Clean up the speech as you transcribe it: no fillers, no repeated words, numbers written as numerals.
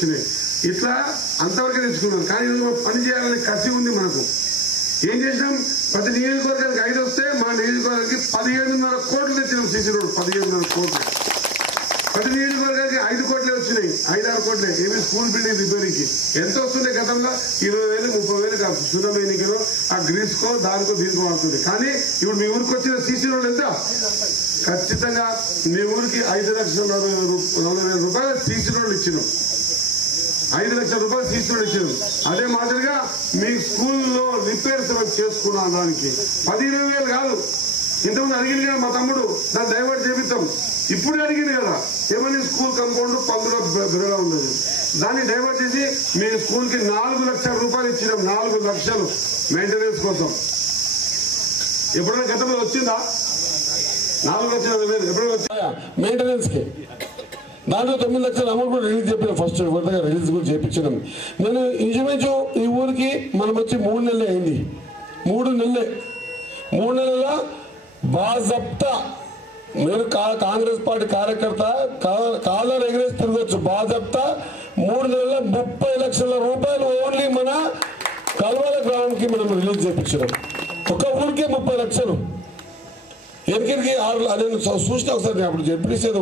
వచ్చినాయి. ఇట్లా అంతవరకే తెచ్చుకున్నాం. కానీ పని చేయాలని కసి ఉంది మనకు. ఏం చేసినాం, ప్రతి నియోజకవర్గానికి 5 వస్తే మా నియోజకవర్గానికి 17.5 కోట్లు తెచ్చినాం. సీసీ రోడ్ 17.5 కోట్లు. ప్రతి నియోజకవర్గానికి 5 కోట్లే వచ్చినాయి, 5-6 కోట్లే. ఏమి స్కూల్ బిల్డింగ్ రిపేరింగ్ కి ఎంత వస్తుండే గతంలో 20,000 30,000 సున్నం ఎన్నికలో ఆ గ్రీస్కో దానికో దీనికో వస్తుంది. కానీ ఇప్పుడు మీ ఊరికి వచ్చిన సీసీ రోడ్ ఎంత? ఖచ్చితంగా మీ ఊరికి 5,40,000 రూపాయలు సీసీ రోడ్లు ఇచ్చినాం. 5 లక్షల రూపాయలు సీసీ రోడ్ ఇచ్చినాం. అదే మాదిరిగా మీ స్కూల్లో రిపేర్స్ చేసుకున్న దానికి 10,20,000 కాదు. ఇంతకుముందు అడిగింది కదా మా తమ్ముడు, దాన్ని డైవర్ట్ చేపిస్తాం. ఇప్పుడు అడిగింది కదా ఏమని, స్కూల్ కంపౌండ్ పందులో బిరగా ఉన్నది, దాన్ని డైవర్ట్ చేసి మీ స్కూల్ కి 4 లక్షల రూపాయలు ఇచ్చినాం. 4 లక్షలు మెయింటెనెన్స్ కోసం. ఎప్పుడైనా గతంలో వచ్చిందా? 4,00,000 ఎప్పుడైనా వచ్చిందా మెయింటెనెన్స్ కి? దాంట్లో 9 లక్షల అమౌంట్ కూడా రిలీజ్ చెప్పిన. ఫస్ట్ విడతగా రిలీజ్ కూడా చేయించినాం. నేను ఇంచుమించు ఈ ఊరికి మనం వచ్చి 3 నెలలే అయింది. 3 నెలలే. 3 నెలల బాజప్తా నేను కాంగ్రెస్ పార్టీ కార్యకర్త కాలర్ ఎగరేసి తిరగొచ్చు. బాజప్తా 3 నెలల 30 లక్షల రూపాయలు ఓన్లీ మన కల్వాల గ్రామానికి మనం రిలీజ్ చేయించినాం. ఒక ఊరికే 30 లక్షలు. ఎక్కడికి నేను చూసిన ఒకసారి అప్పుడు చెప్పేసేది